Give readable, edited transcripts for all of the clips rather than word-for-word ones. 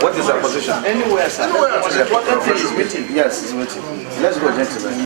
What is our position? Anywhere, sir. The important thing is meeting. Yes, it's meeting. Let's go, gentlemen.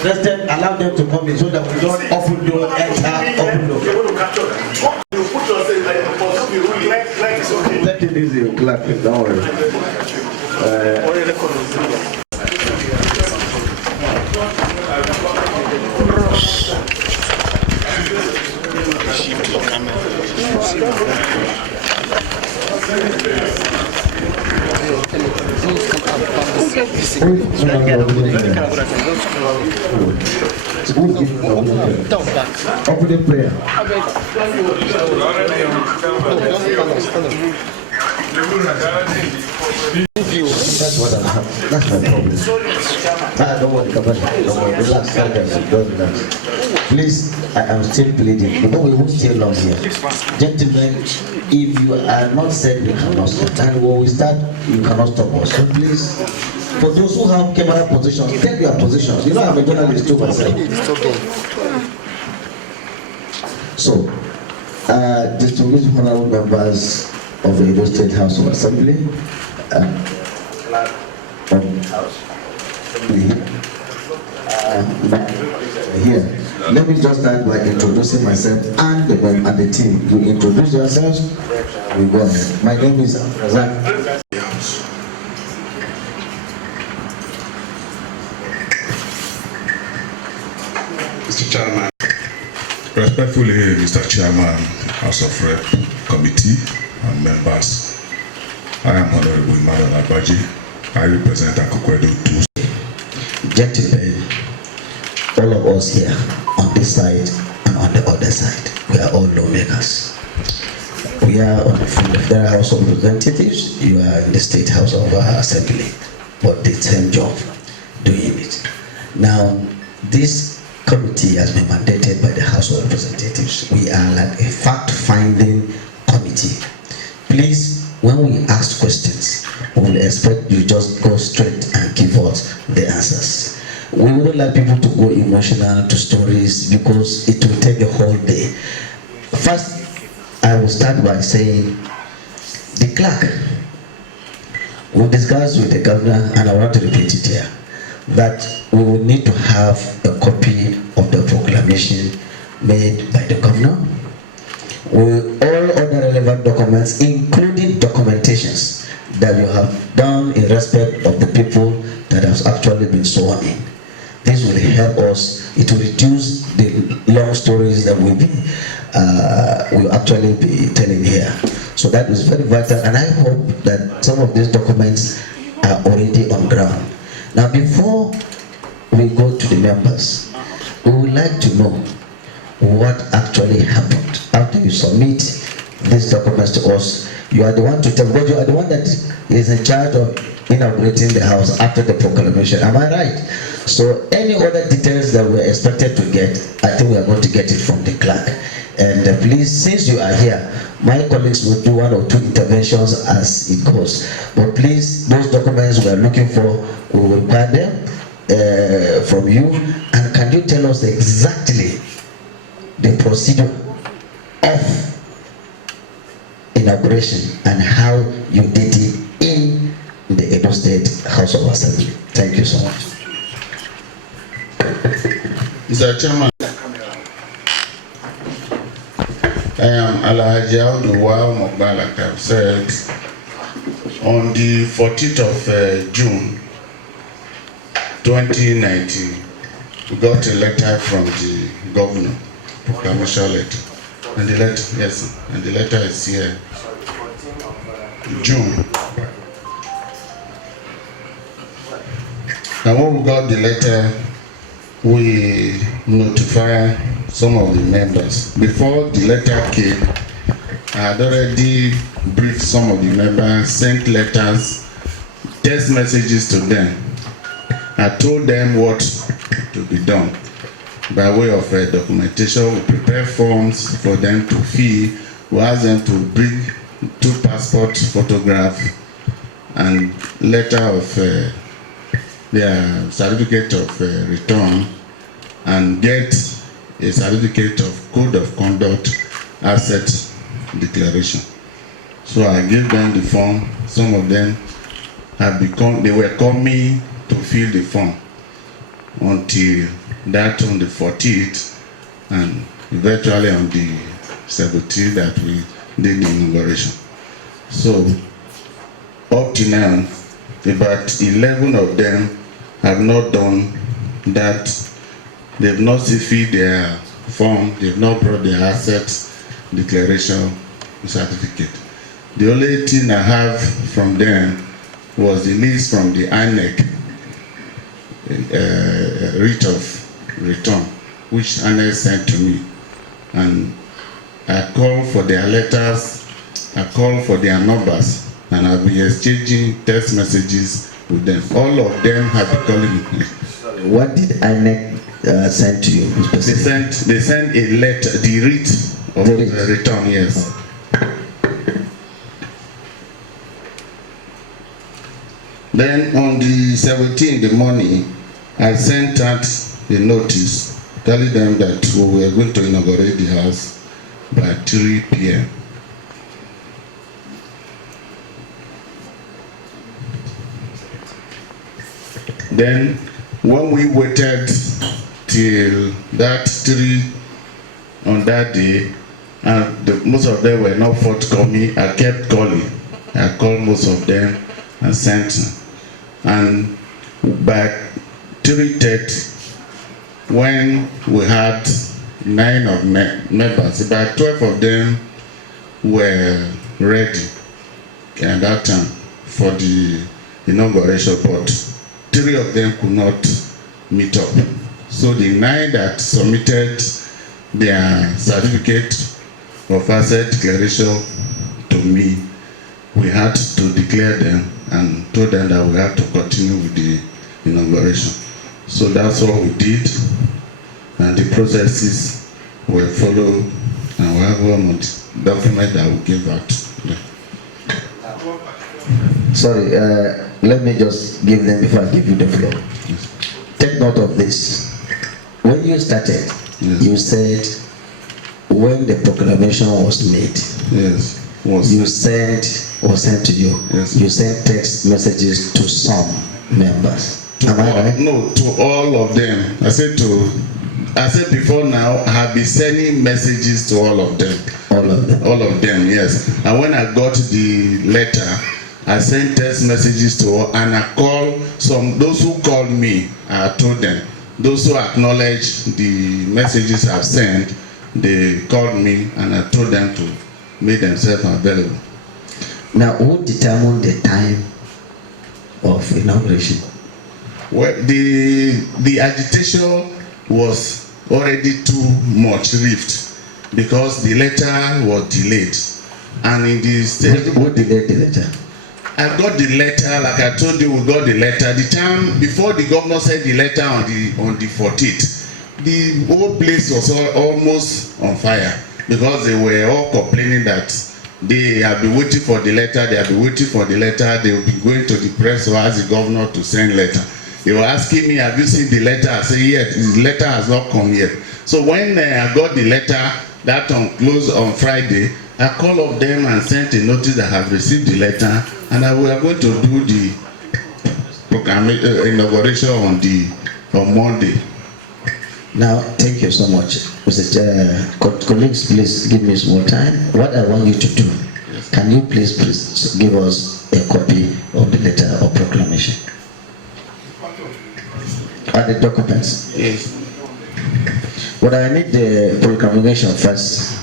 President, allow them to come in so that we don't open door, enter, open door. Let it easy, clap it, don't worry. Opening prayer. That's what that's my problem. Don't worry, don't worry, relax, don't relax. Please, I am still pleading, but we won't stay long here. Gentlemen, if you are not said, we cannot stop. And when we start, you cannot stop us. So please, for those who have camera positions, take your positions. You know, I'm a journalist too myself. So, distinguished honorable members of the Edo State House of Assembly, here. Let me just start by introducing myself and the team. You introduce yourselves, we go ahead. My name is Razak. Mr. Chairman, respectfully, Mr. Chairman, House of Rep Committee and members, I am Honorable Emmanuel Abaji. I represent Akokwedo 2. Gentlemen, all of us here on this side and on the other side, we are all lawmakers. We are from the Federal House of Representatives, you are in the State House of Assembly, but the same job, doing it. Now, this committee has been mandated by the House of Representatives. We are like a fact-finding committee. Please, when we ask questions, we will expect you just go straight and give us the answers. We wouldn't like people to go emotional to stories because it will take a whole day. First, I will start by saying the clerk will discuss with the governor, and I want to repeat it here, that we will need to have a copy of the proclamation made by the governor with all other relevant documents, including documentations that you have done in respect of the people that have actually been sworn in. This will help us, it will reduce the long stories that we'll actually be telling here. So that is very vital, and I hope that some of these documents are already on ground. Now, before we go to the members, we would like to know what actually happened after you submit these documents to us. You are the one to tell, because you are the one that is in charge of inaugurating the house after the proclamation. Am I right? So any other details that we're expected to get, I think we are going to get it from the clerk. And please, since you are here, my colleagues will do 1 or 2 interventions as it goes. But please, those documents we are looking for, we will require them from you. And can you tell us exactly the procedure of inauguration and how you did it in the Edo State House of Assembly. Thank you so much. Mr. Chairman, I am Alhaji Auduwa Mogba, like I've said. On the 14th of June 2019, we got a letter from the governor, proclamation letter. And the letter, yes, and the letter is here. June. And when we got the letter, we notified some of the members. Before the letter came, I had already briefed some of the members, sent letters, text messages to them. I told them what to be done by way of documentation. We prepare forms for them to fill. We ask them to bring 2 passport photographs and letter of their certificate of return, and get a certificate of code of conduct asset declaration. So I gave them the form. Some of them they were coming to fill the form until that on the 14th, and eventually on the 17th that we did the inauguration. So up to now, about 11 of them have not done that. They've not filled their form, they've not brought their assets declaration certificate. The only thing I have from them was the list from the INEC rate of return, which INEC sent to me. And I called for their letters, I called for their numbers, and I've been exchanging text messages with them. All of them have been calling me. What did INEC send to you? They sent a letter, the rate of the return, yes. Then on the 17th in the morning, I sent out a notice telling them that we were going to inaugurate the house by 3 p.m. Then when we waited till that 3 on that day, and most of them were not forthcoming, I kept calling. I called most of them and sent. And by 3:30, when we had 9 of members, about 12 of them were ready at that time for the inauguration, but 3 of them could not meet up. So the 9 that submitted their certificate of asset declaration to me, we had to declare them and told them that we had to continue with the inauguration. So that's what we did, and the processes were followed, and we have one document that we gave out. Sorry, let me just give them before I give you the floor. Yes. Take note of this. When you started, yes, you said when the proclamation was made, yes, you sent to you. Yes. You sent text messages to some members. Am I right? No, to all of them. I said before now, I have been sending messages to all of them. All of them? All of them, yes. And when I got the letter, I sent text messages to all, and I called those who called me, I told them. Those who acknowledge the messages I've sent, they called me, and I told them to make themselves available. Now, who determined the time of inauguration? Well, the agitation was already too much rift because the letter was delayed, and in the state. Who delayed the letter? I got the letter, like I told you, we got the letter. The time before the governor sent the letter on the 14th, the whole place was almost on fire because they were all complaining that they have been waiting for the letter, they will be going to the press to ask the governor to send letter. They were asking me, have you seen the letter? I said, yes, the letter has not come yet. So when I got the letter, that closed on Friday, I called of them and sent a notice that I have received the letter, and we are going to do the inauguration on Monday. Now, thank you so much. Colleagues, please give me some more time. What I want you to do, can you please give us a copy of the letter of proclamation? And the documents? Yes. But I need the proclamation first.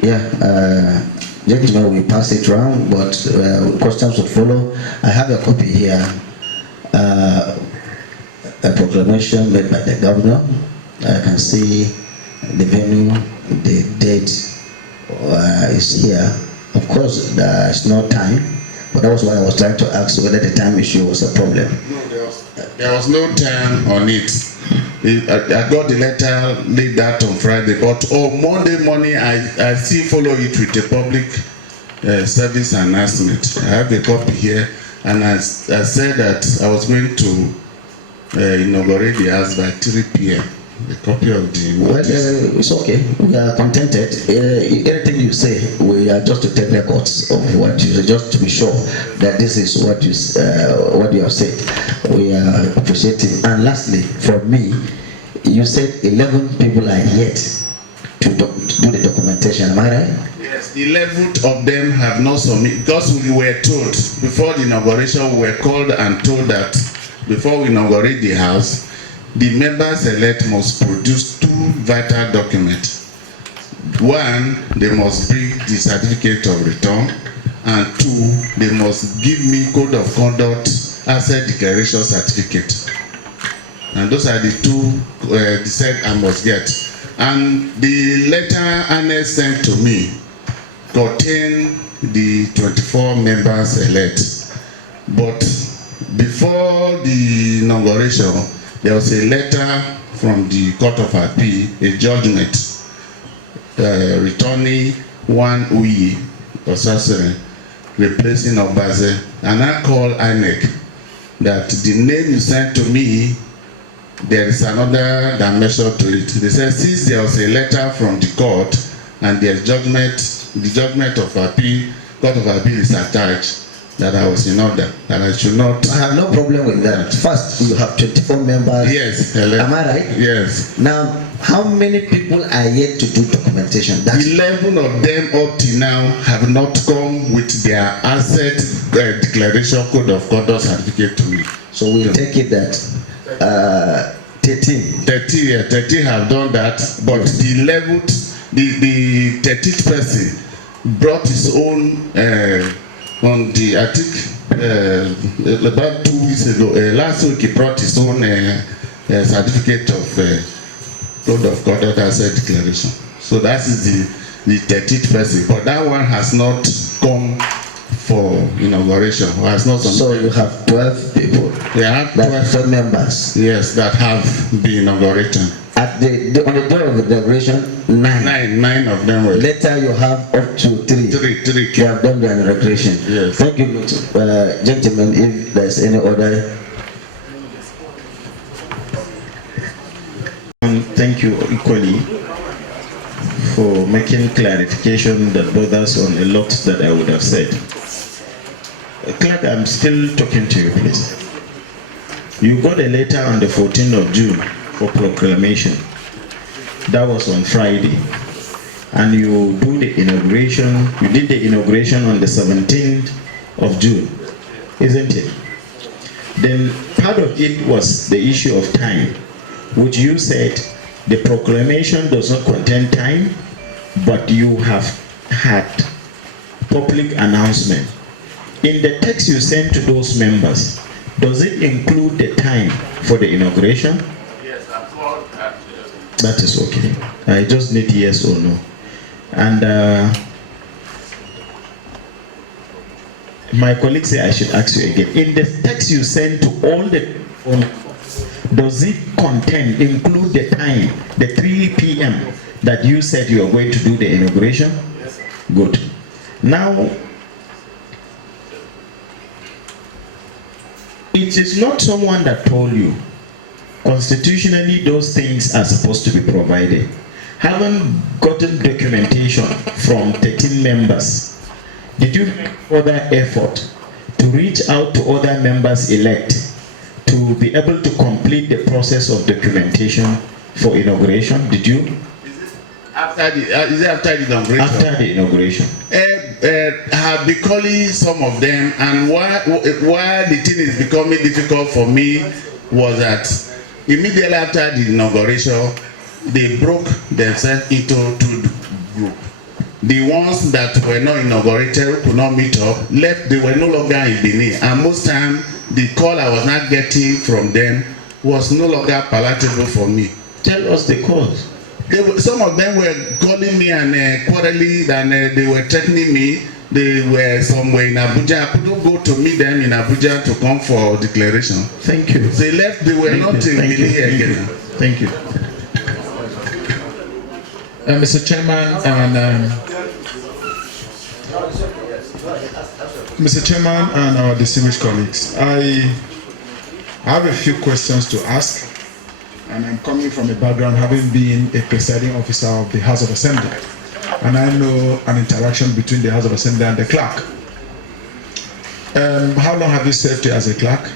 Yeah, gentlemen, we pass it round, but questions would follow. I have a copy here, a proclamation made by the governor. I can see the venue, the date is here. Of course, there's no time, but that was why I was trying to ask whether the time issue was a problem. No, there was no time on it. I got the letter late that on Friday, but on Monday morning I still follow it with a public service announcement. I have a copy here, and I said that I was going to inaugurate the house by 3 p.m. A copy of the notice. Well, it's okay. We are contented. Anything you say, we are just to take records of what you say, just to be sure that this is what you have said. We are appreciating. And lastly, from me, you said 11 people are yet to do the documentation. Am I right? Yes, 11 of them have not submitted, because we were told before the inauguration, we were called and told that before we inaugurate the house, the members-elect must produce 2 vital documents. 1, they must bring the certificate of return, and 2, they must give me code of conduct asset declaration certificate. And those are the 2 they said I must get. And the letter Annex sent to me contained the 24 members-elect. But before the inauguration, there was a letter from the Court of Appeal, a judgment returning one Uyi Osasere, replacing Obaze, and I called INEC that the name you sent to me, there is another dimension to it. They said since there was a letter from the court and there's judgment, the judgment of appeal, Court of Appeal is attached, that I was in order, that I should not. I have no problem with that. First, you have 24 members. Yes. Am I right? Yes. Now, how many people are yet to do documentation? 11 of them up to now have not come with their asset declaration code of conduct certificate to me. So we'll take it that 30 have done that, but the 11th, the 13th person brought his own on the, I think about 2 weeks ago, last week he brought his own certificate of code of conduct asset declaration. So that is the 13th person, but that one has not come for inauguration. Has not. So you have 12 people. We have 12 members. Yes, that have been inaugurated. At on the day of the inauguration, 9. 9 of them were. Later you have up to 3. 3. You have done the inauguration. Yes. Thank you, gentlemen. If there's any other. Thank you equally for making clarification that bothers on a lot that I would have said. Clerk, I'm still talking to you, please. You got a letter on the 14th of June for proclamation. That was on Friday. And you do the inauguration, you did the inauguration on the 17th of June, isn't it? Then part of it was the issue of time, which you said the proclamation does not contain time, but you have had public announcement. In the text you sent to those members, does it include the time for the inauguration? Yes, that's what. That is okay. I just need yes or no. And my colleague said I should ask you again. In the text you sent to all the does it include the time, the 3 p.m. that you said you are going to do the inauguration? Yes, sir. Good. Now, it is not someone that told you. Constitutionally, those things are supposed to be provided. Having gotten documentation from 13 members, did you make further effort to reach out to other members elect to be able to complete the process of documentation for inauguration? Did you? Is it after the inauguration? After the inauguration. I have been calling some of them, and why the thing is becoming difficult for me was that immediately after the inauguration, they broke themselves into 2 groups. The ones that were not inaugurated, could not meet up, left. They were no longer in Benin, and most time the call I was not getting from them was no longer palatable for me. Tell us the cause. Some of them were calling me and quarreling, and they were threatening me. They were somewhere in Abuja. I couldn't go to meet them in Abuja to come for declaration. Thank you. They left. They were not in Benin again. Thank you. Mr. Chairman and our distinguished colleagues, I have a few questions to ask, and I'm coming from a background having been a presiding officer of the House of Assembly, and I know an interaction between the House of Assembly and the clerk. How long have you served as a clerk?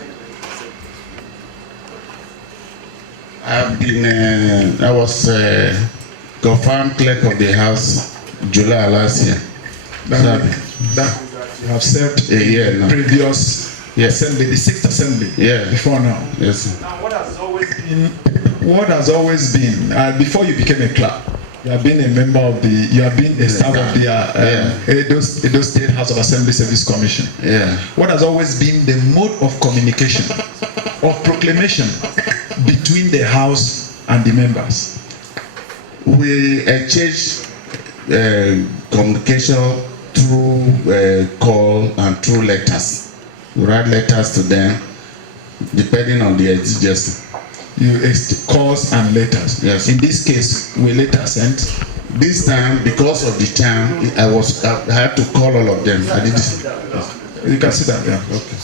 I was confirmed clerk of the House July last year. That you have served a year in the now. Previous assembly, the 6th assembly, before now. Yes. Now, what has always been, before you became a clerk, you have been a member of you have been a staff of the Edo State House of Assembly Service Commission. Yeah. What has always been the mode of communication, of proclamation between the House and the members? We exchange communication through call and through letters. We write letters to them depending on the exigency. You calls and letters. Yes. In this case, we letter sent. This time, because of the time, I had to call all of them. I did this. You can sit down. Yeah. Okay.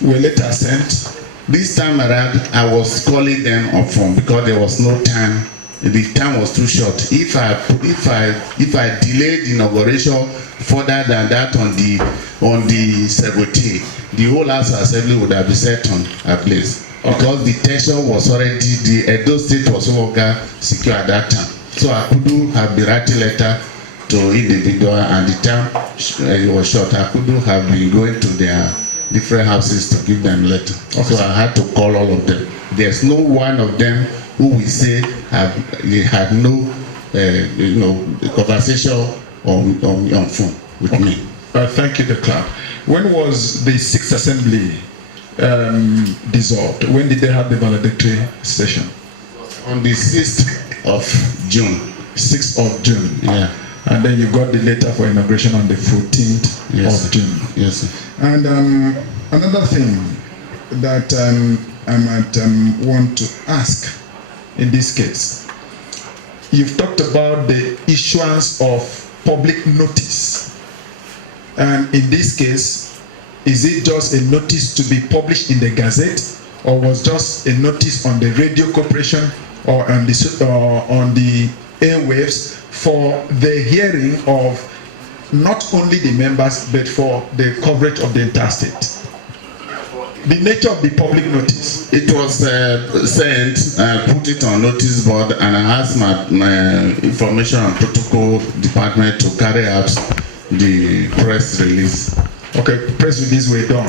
We letter sent. This time around, I was calling them on phone because there was no time. The time was too short. If I delayed the inauguration further than that on the 17th, the whole House Assembly would have been set on a place. Because the tension was already, the Edo State was no longer secure at that time. So I couldn't have been writing letter to individual, and the time it was short. I couldn't have been going to their different houses to give them letter. So I had to call all of them. There's no one of them who will say they had no conversation on phone with me. Thank you, the clerk. When was the 6th assembly dissolved? When did they have the valedictory session? On the 6th of June. 6th of June. Yeah. And then you got the letter for inauguration on the 14th of June. Yes, sir. And another thing that I might want to ask in this case, you've talked about the issuance of public notice. And in this case, is it just a notice to be published in the Gazette, or was just a notice on the radio corporation or on the airwaves for the hearing of not only the members but for the coverage of the entire state? The nature of the public notice. It was sent, I put it on notice board, and I asked my information and protocol department to carry out the press release. Okay, press release were done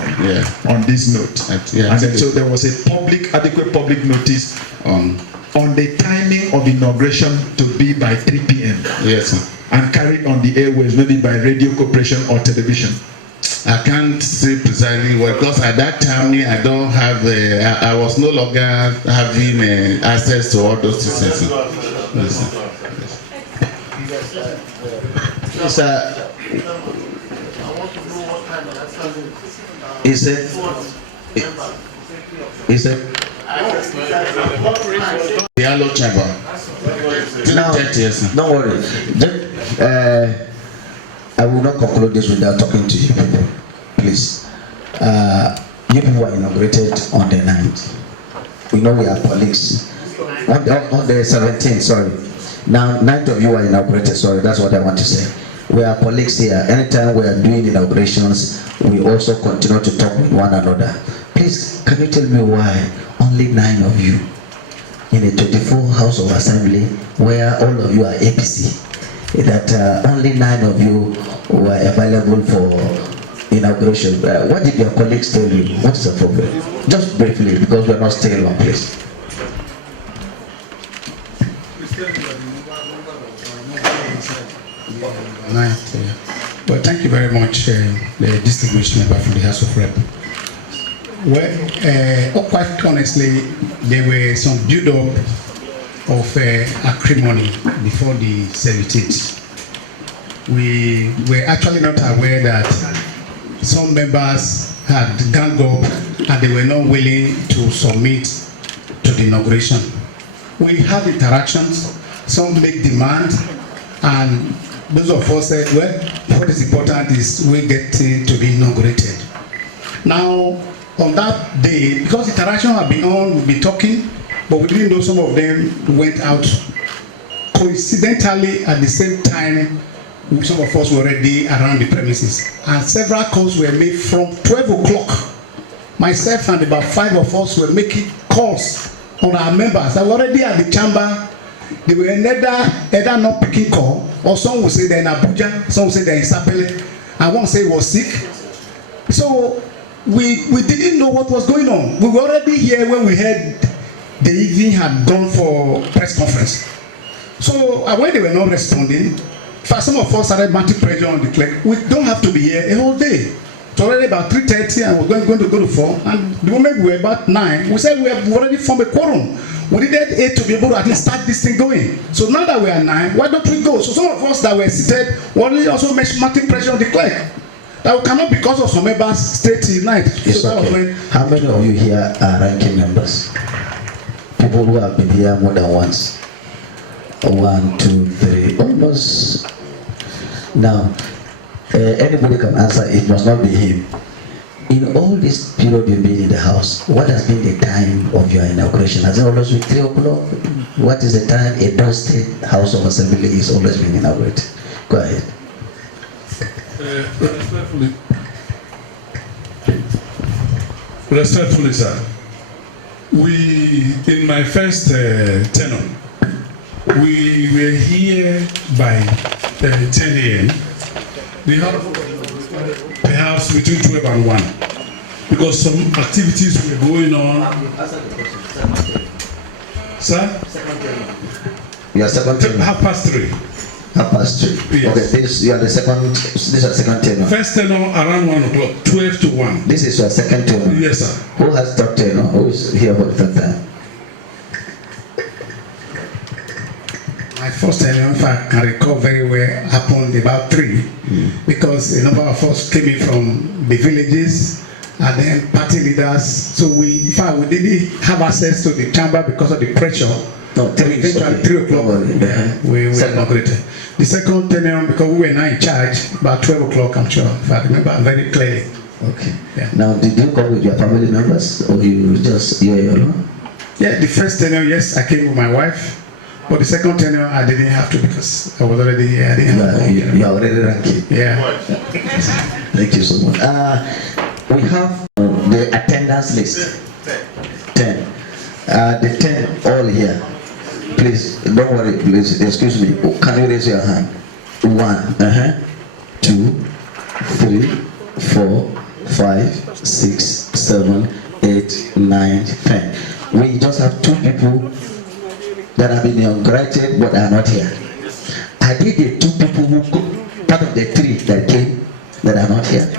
on this note. And then, so there was a adequate public notice on the timing of inauguration to be by 3 p.m. Yes, sir. And carried on the airwaves, maybe by radio corporation or television. I can't say precisely well, because at that time I don't have I was no longer having access to all those things. Yes, sir. Yes, sir. He said, The Allo Chamber. Now, don't worry. I will not conclude this without talking to you people. Please. You people were inaugurated on the 9th. We know we are colleagues. On the 17th, sorry. Now, 9th of you are inaugurated, sorry, that's what I want to say. We are colleagues here. Anytime we are doing inaugurations, we also continue to talk with one another. Please, can you tell me why only 9 of you in a 24 House of Assembly, where all of you are APC, that only 9 of you were available for inauguration? What did your colleagues tell you? What is the problem? Just briefly, because we are not staying long, please. Well, thank you very much, the distinguished member from the House of Rep. Well, quite honestly, there were some build-up of acrimony before the 17th. We were actually not aware that some members had ganged up and they were not willing to submit to the inauguration. We had interactions, some make demands, and those of us said, well, what is important is we get to be inaugurated. Now, on that day, because interaction had been on, we'd be talking, but we didn't know some of them went out coincidentally at the same time. Some of us were already around the premises, and several calls were made from 12 o'clock. Myself and about 5 of us were making calls on our members that were already at the chamber. They were either not picking call, or some would say they're in Abuja, some would say they're in Sapele, and one say he was sick. So we didn't know what was going on. We were already here when we heard the evening had gone for press conference. So when they were not responding, for some of us started mounting pressure on the clerk. We don't have to be here a whole day. It's already about 3:30 and we're going to go to 4. And the moment we were about 9, we said we have already formed a quorum. We needed 8 to be able to at least start this thing going. So now that we are 9, why don't we go? So some of us that were seated were also mounting pressure on the clerk. That we cannot, because of some members, stay till night. It's so okay. How many of you here are ranking members? People who have been here more than once. 1, 2, 3, almost. Now, anybody can answer. It must not be him. In all this period you've been in the house, what has been the time of your inauguration? Has it always been 3 o'clock? What is the time a Dose State House of Assembly is always being inaugurated? Go ahead. Respectfully, sir, in my first tenure, we were here by 10 a.m. We have perhaps between 12 and 1, because some activities were going on. Sir? Your second tenure. 3:30. 3:30. Yes. Okay, this you are the second. This is your second tenure. First tenure around 1 o'clock, 12 to 1. This is your second tenure. Yes, sir. Who has third tenure? Who is here for the third time? My first tenure, if I can recall very well, happened about 3, because a number of us came in from the villages and then party leaders. So we didn't have access to the chamber because of the pressure. No, 3 eventually 3 o'clock. We were inaugurated. The second tenure, because we were not in charge, about 12 o'clock, I'm sure, if I remember very clearly. Okay. Yeah. Now, did you come with your family members, or you alone? Yeah, the first tenure, yes, I came with my wife. But the second tenure, I didn't have to, because I was already here. I didn't have you are already ranking. Yeah. Thank you so much. We have the attendance list. 10. The 10 all here. Please, don't worry, please, excuse me. Can you raise your hand? 1, 2, 3, 4, 5, 6, 7, 8, 9, 10. We just have 2 people that have been inaugurated but are not here. Are they the 2 people who part of the 3 that came that are not here?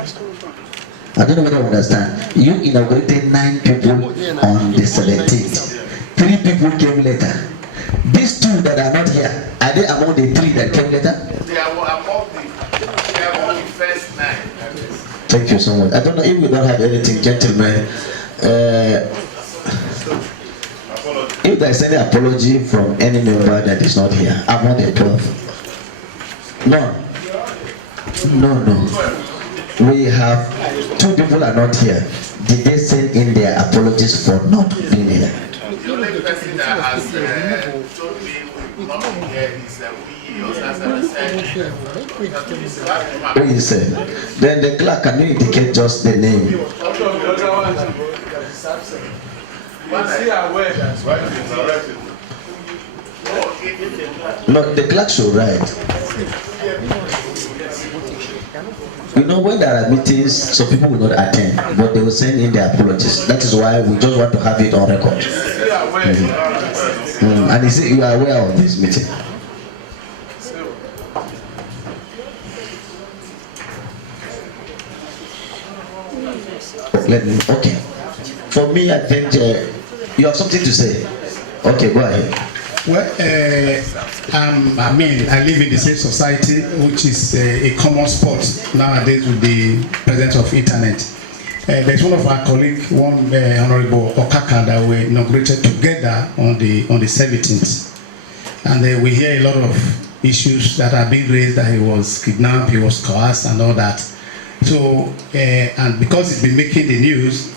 I don't know whether you understand. You inaugurated 9 people on the 17th. 3 people came later. These 2 that are not here, are they among the 3 that came later? They are among the first 9. Thank you so much. I don't know if we don't have anything, gentlemen. If there is any apology from any member that is not here, among the 12, no. We have 2 people are not here. Did they send in their apologies for not being here? The only person that has told me we will not be here is we also has said. Who you say? Then the clerk, can you indicate just the name? No, the clerk should write. You know, when there are meetings, some people will not attend, but they will send in their apologies. That is why we just want to have it on record. And you see, you are aware of this meeting. Okay. For me, I think you have something to say. Okay, go ahead. Well, I mean, I live in the same society, which is a common sport nowadays with the presence of internet. There's one of our colleagues, one Honorable Okaka, that we inaugurated together on the 17th. And we hear a lot of issues that are being raised, that he was kidnapped, he was coerced and all that. So, and because it's been making the news,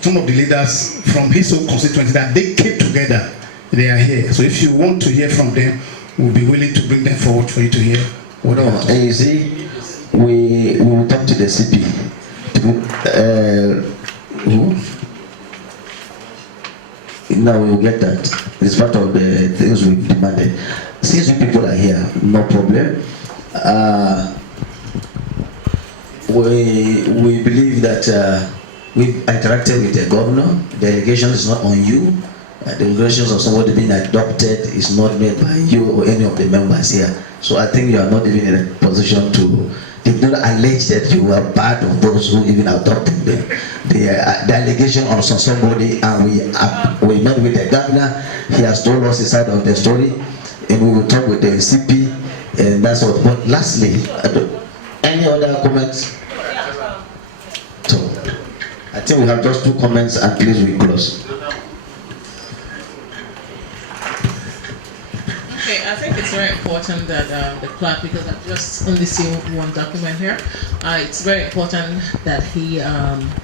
some of the leaders from his own constituency, that they came together, they are here. So if you want to hear from them, we'll be willing to bring them forward for you to hear what they are. And you see, we will talk to the CP. Now we will get that. It's part of the things we've demanded. Since you people are here, no problem. We believe that we've interacted with the governor. The delegation is not on you. The delegations of somebody being adopted is not made by you or any of the members here. So I think you are not even in a position to. They've not alleged that you were part of those who even adopted them. The allegation on somebody, and we met with the governor. He has told us his side of the story, and we will talk with the CP, and that's what. But lastly, any other comments? So I think we have just 2 comments, and please we close. Okay, I think it's very important that the clerk, because I've just only seen one document here, it's very important that he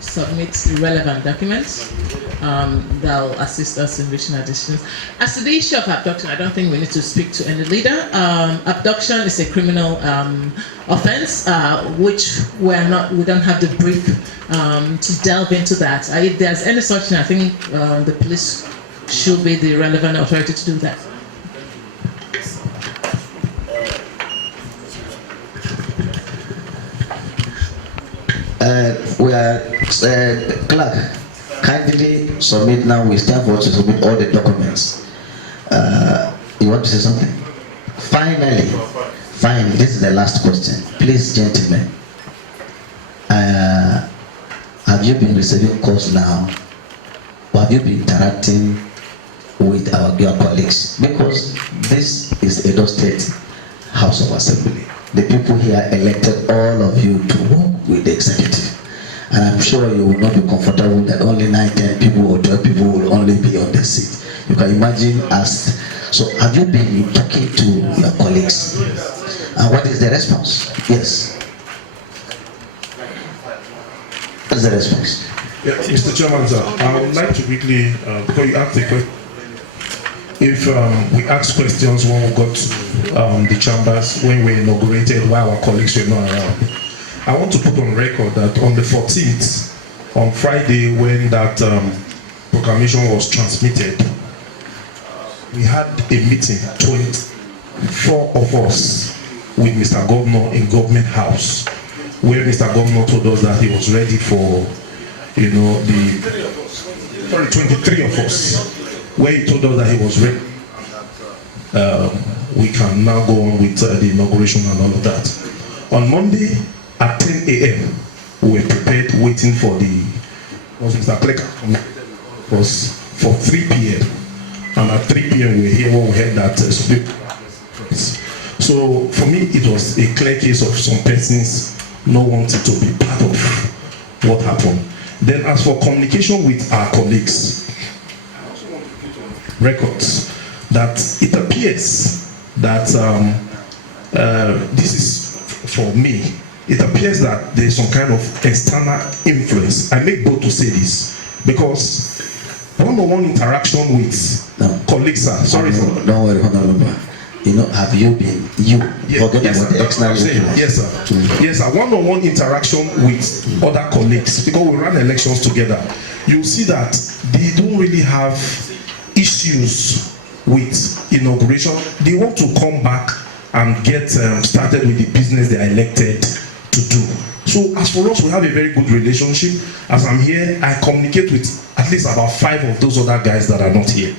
submits the relevant documents that will assist us in reaching our decisions. As to the issue of abduction, I don't think we need to speak to any leader. Abduction is a criminal offense, which we don't have the brief to delve into that. If there's any such thing, I think the police should be the relevant authority to do that. We are clerk, kindly submit now. We stand for to submit all the documents. You want to say something? Finally, this is the last question. Please, gentlemen, have you been receiving calls now, or have you been interacting with your colleagues? Because this is Edo State House of Assembly. The people here elected all of you to work with the executive. And I'm sure you will not be comfortable that only 9, 10 people or 12 people will only be on the seat. You can imagine us. So have you been talking to your colleagues? And what is the response? Yes. What's the response? Yeah, Mr. Chairman, sir, I would like to quickly, before you ask the question, if we ask questions when we got to the chambers, when we inaugurated, while our colleagues were not around, I want to put on record that on the 14th, on Friday, when that proclamation was transmitted, we had a meeting, 24 of us, with Mr. Governor in Government House, where Mr. Governor told us that he was ready for, 23 of us, where he told us that he was ready. We can now go on with the inauguration and all of that. On Monday at 10 a.m., we were prepared, waiting for Mr. Clecker was for 3 p.m. And at 3 p.m. we were here when we heard that. So for me, it was a clear case of some persons not wanting to be part of what happened. Then as for communication with our colleagues, I also want to put records that it appears that this is for me. It appears that there is some kind of external influence. I make bold to say this because one-on-one interaction with colleagues. Sorry, don't worry, Honorable. You know, have you been forget about the external influence? Yes, sir. Yes, sir. One-on-one interaction with other colleagues because we run elections together. You see that they don't really have issues with inauguration. They want to come back and get started with the business they are elected to do. So as for us, we have a very good relationship. As I'm here, I communicate with at least about 5 of those other guys that are not here.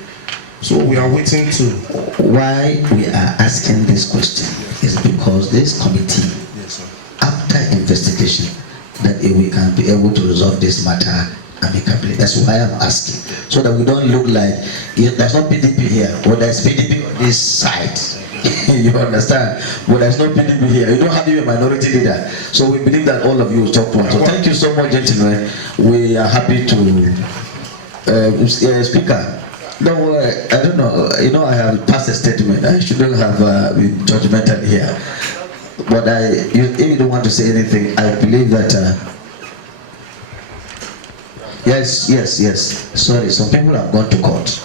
So we are waiting to... Why we are asking this question is because this committee, after investigation, that we can be able to resolve this matter amicably. That's why I'm asking. So that we don't look like, there's no PDP here, or there's PDP on this side. You understand? But there's no PDP here. You don't have even a minority leader. So we believe that all of you will talk to us. So thank you so much, gentlemen. We are happy to... Speaker, don't worry. I don't know. You know, I have passed a statement. I shouldn't have been judgmental here. But if you don't want to say anything, I believe that... Yes. Sorry, some people have gone to court.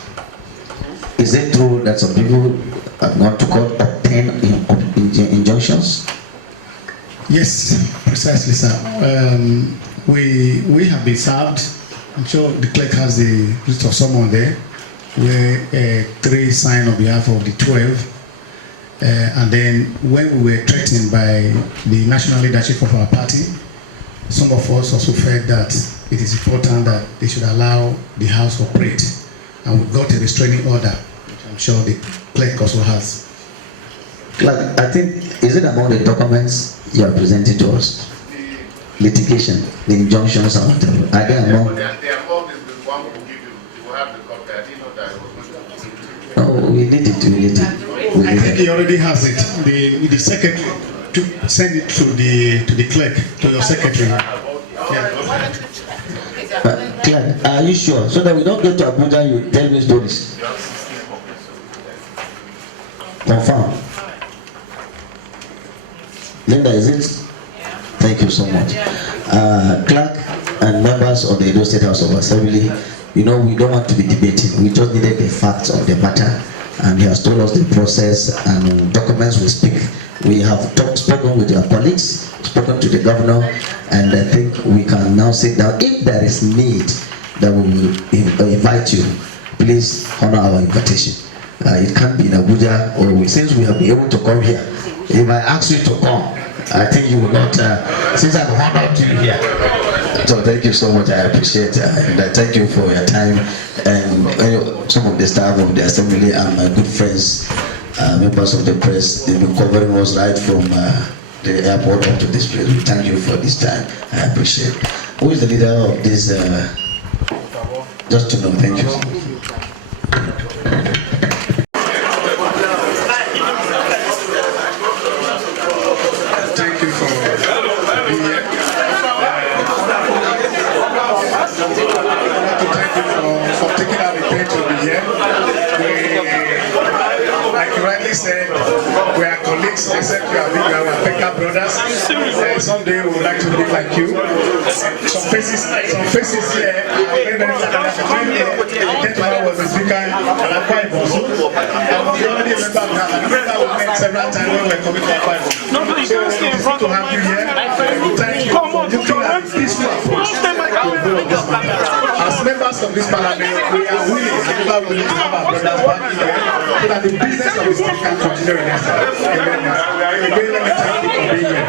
Is it true that some people have gone to court, obtained injunctions? Yes, precisely, sir. We have been served. I'm sure the clerk has the list of someone there, where 3 signed on behalf of the 12. And then when we were threatened by the national leadership of our party, some of us also felt that it is important that they should allow the house to operate. And we got a restraining order, which I'm sure the clerk also has. Like, I think, is it among the documents you are presenting to us? Litigation, the injunctions and whatever. Are they among? They are all this one will give you. You will have the copy. I didn't know that it was going to. Oh, we need it. I think he already has it. The secretary to send it to the clerk, to your secretary. Yeah. Clerk, are you sure? So that we don't get to Abuja, you tell me stories. Confirm. Linda, is it? Thank you so much. Clerk and members of the Edo State House of Assembly, you know, we don't want to be debating. We just needed the facts of the matter, and he has told us the process and documents we speak. We have spoken with your colleagues, spoken to the governor, and I think we can now sit down. If there is need that we will invite you, please honor our invitation. It can't be in Abuja, or since we have been able to come here. If I ask you to come, I think you will not, since I've honored you here. So thank you so much, I appreciate it, and I thank you for your time, and some of the staff of the assembly and my good friends, members of the press, they've been covering us right from the airport up to this place. We thank you for this time, I appreciate it. Who is the leader of this, just to know, thank you. Except we are Pekka brothers. Someday we would like to be like you. Some faces here are very get to our was the speaker and Akwa Ibom. And we already remember that we met several times when we were coming to Akwa Ibom. So it's good to have you here. Thank you for looking at this peaceful approach to this matter. As members of this parliament, we are willing and willing to have our brothers back here so that the business of the state can continue in this time. Again, let me thank you for being here.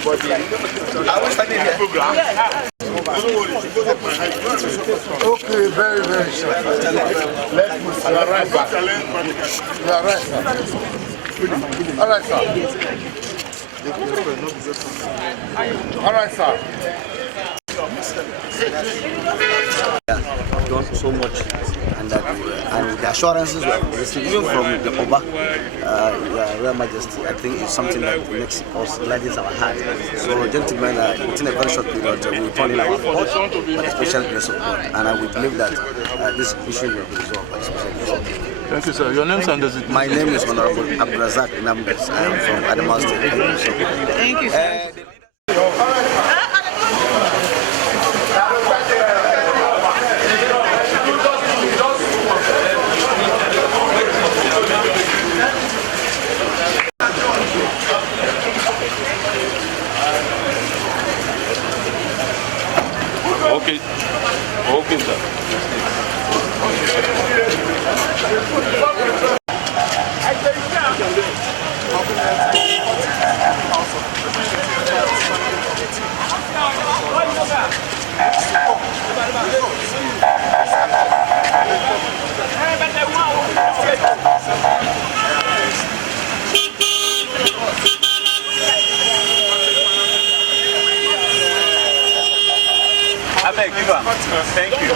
somebody. Are we standing here? Okay, very, very short. Let's move. You are right back. You are right, sir. All right, sir. All right, sir. Done so much, and the assurances we have received even from the Oba, Royal Majesty, I think it's something that makes us gladden our heart. So, gentlemen, within a very short period, we turn in our report by the special grace of God, and we believe that this issue will be resolved by the special grace of God. Thank you, sir. Your name and designation? My name is Honorable Abdrazak Nambes. I am from Adamawa State. Thank you, sir. Okay. Okay, sir. Thank you.